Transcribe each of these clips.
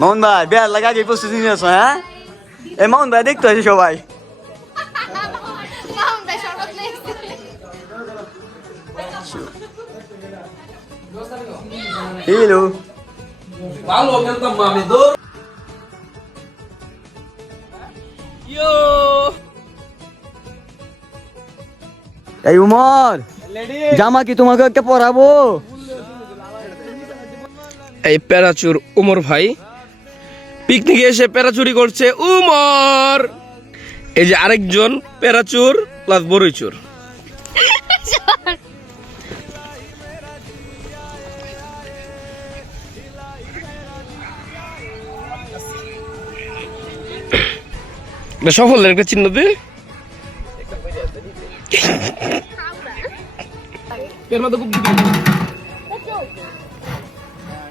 মামুন ভাই বিয়ার লাগা আগে প্রস্তুতি নিয়েছ, হ্যাঁ? এই মামুন ভাই দেখতে আছে সবাই। হ্যালো, ভালো খেলতাম আমি দৌড়। এই উমর জামা কি তোমাকে একটা পরাবো? এই প্যারাচুর উমর ভাই পিকনিকে এসে প্যারাচুরি করছে উমর। এই যে আরেকজন প্যারাচুর প্লাস বড়ইচুর। সফলের একটা চিহ্ন দে।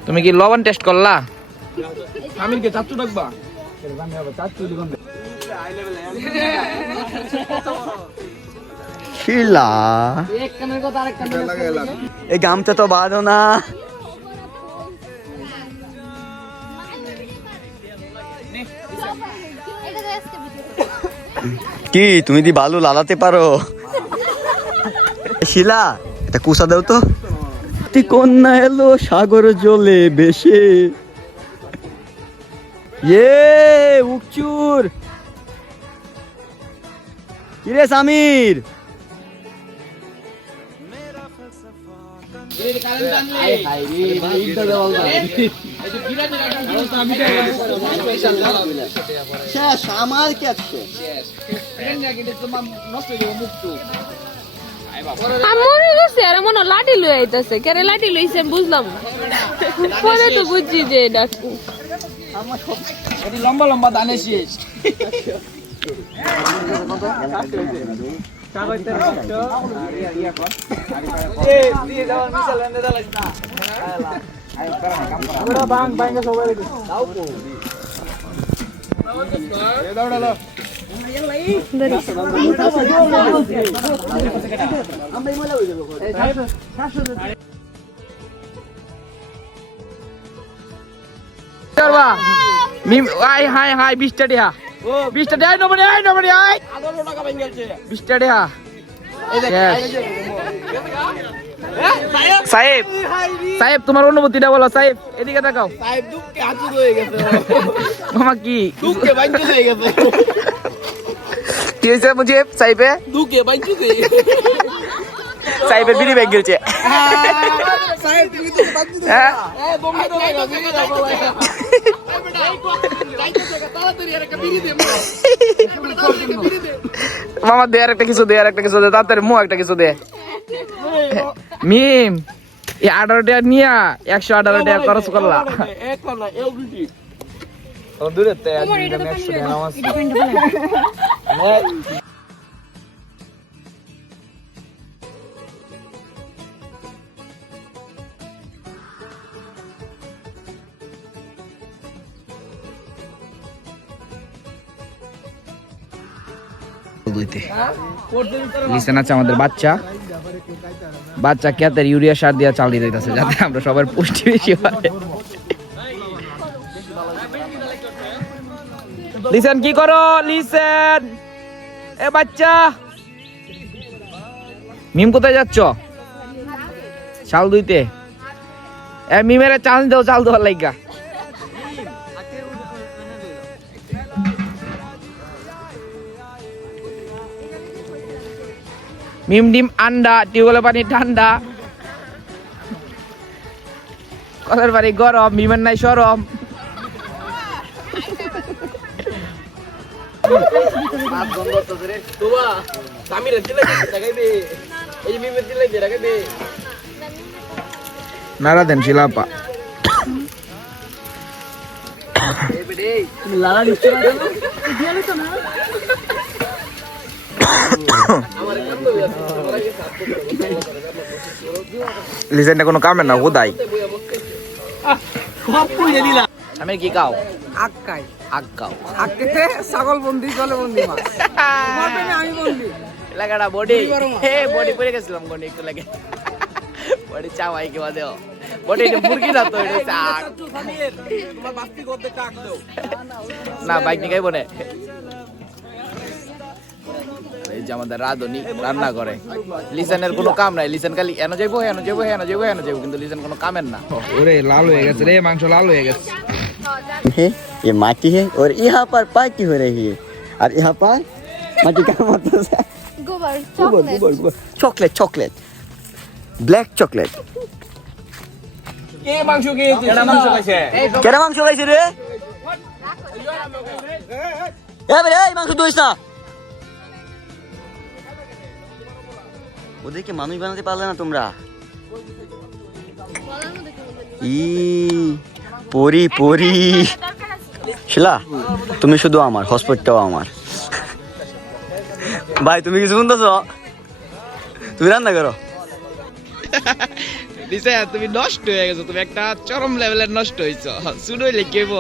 তুমি কি লবণ টেস্ট করলা? আমিনকে চাচ্চু ডাকবা। শিলা এই গামছা তো বাঁধো না। কি তুমি দি বালু লালাতে পারো? শিলা এটা কুসা দাও তো। কন্যা এলো সাগর জলে বেশে, উকচুর কিরে সামির? আমার কি আছে? মনে করছে আর মনে লাঠি লই আইতাছে, কেন লাঠি লইছে বুঝলাম, পরে তো বুঝছি যে এটা লম্বা লম্বা দানে শেষ। হাই হাই 20 টাকা 20 টাকা নবনি আই নবনি আই 20 টাকা। সাহেব সাহেব তোমার অনুভূতিটা বলো সাহেব, এদিকে তাকাও। সাহেব দুঃখে আতুর হয়ে গেছে। মামা কি দুঃখে বাইঞ্চু হয়ে গেছে। কি হয়েছে মুজিব? সাহেবে দুঃখে বাইঞ্চু হয়ে গেছে। সাহেবের বিড়ি ব্যাগ গেছে। সাহেব তুমি তো বাইঞ্চু হয়ে গেছে। এ বমি তো লাগা বিড়ি দাও বলা। তাড়াতাড়ি আর একটা বিড়ি দে। মামা দে আর একটা কিছু দে, আর একটা কিছু দে, তাড়াতাড়ি মু একটা কিছু দে। মিম এই 18 টাকা নিয়া 118 টাকা খরচ করলা। এক না এও বিড়ি। দূরে তে 100 টাকা নামাজ। লিসেন আছে আমাদের বাচ্চা ক্ষেতের ইউরিয়া সার দিয়া চাল দিয়ে দিতেছে যাতে আমরা সবার পুষ্টি বেশি হয়। লিসেন কি করো? লিসেন এ বাচ্চা, মিম কোথায় যাচ্ছ? চাল দুইতে। এ মিমের চাল দাও, চাল দেওয়ার লাইগা। মিম ডিম আন্ডা, টিউবওয়েলের পানি ঠান্ডা, কলের পানি গরম, মিমের নাই সরম। নারা দেন শিলাপা। লিজেন্ডে কোনো কামে না হুদাই। আমি কি কাও? আক্কাই আগাও আক্কেতে ছাগল বন্দি জলে বন্দি মাছ মারবে না আমি বন্দি লাগাটা বডি হে বডি পড়ে গেছিলাম গনি একটু লাগে বডি চাওয়াই কি বাদেও বটে এটা মুরগি না তো এটা চাক তোমার বাস্তি করতে টাক দাও না বাইক নিয়ে বনে এই যে আমাদের রাধুনি রান্না করে লিসেনের কোনো কাম নাই লিসেন খালি এনো যাইবো কিন্তু লিসেন কোনো কামের না ওরে লাল হয়ে গেছে রে মাংস লাল হয়ে গেছে है ये माटी है और यहाँ पर पार्टी हो रही है और यहाँ पर माटी का मतलब है গোবর चॉकलेट चॉकलेट ब्लैक चॉकलेट কে মাংস খেয়েছে কেডা মাংস খাইছে কেডা মাংস খাইছে রে এ রে এই মাংস দইছ না ওদেরকে মানুষ বানাতে পারলে না তোমরা ই পরি পরি শিলা তুমি শুধু আমার হসপিটালটাও আমার ভাই তুমি কিছু শুনতেছ তুমি রান্না করো লিসা তুমি নষ্ট হয়ে গেছো তুমি একটা চরম লেভেলের নষ্ট হইছো শুনোই লিখেব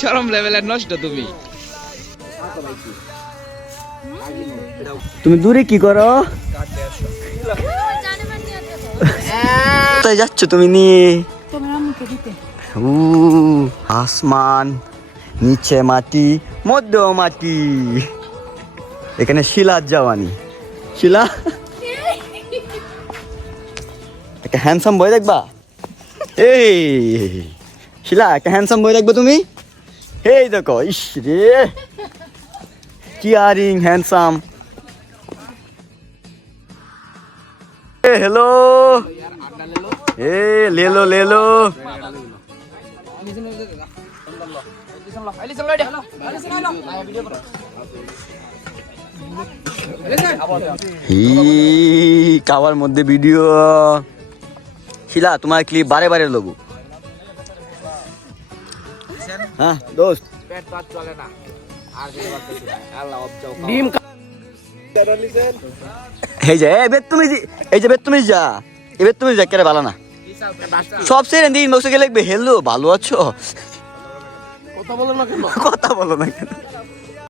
চরম লেভেলের নষ্ট তুমি তুমি দূরে কি করো কোথায় যাচ্ছ তুমি নিয়ে আসমান নিচে মাটি মধ্যে মাটি এখানে শিলার জওয়ানি শিলা একটা হ্যান্ডসাম বয় দেখবা এই শিলা একটা হ্যান্ডসাম বয় দেখবো তুমি এই দেখো ইস রে কেয়ারিং হ্যান্ডসাম हेलो ए ले लो কাওয়ার মধ্যে ভিডিও শিলা তোমার ক্লিপ বারে বারে লোবো হ্যাঁ দোস্ত পেট তো চলে না আর আল্লাহ অবজাও ডিম এই যে তুমি যা এবার তুমি যা কেরে ভালো না সব সেরে দিন বসে গেলে লিখবে হেলো ভালো আছো কথা বলো না কেন কথা বলো না কেন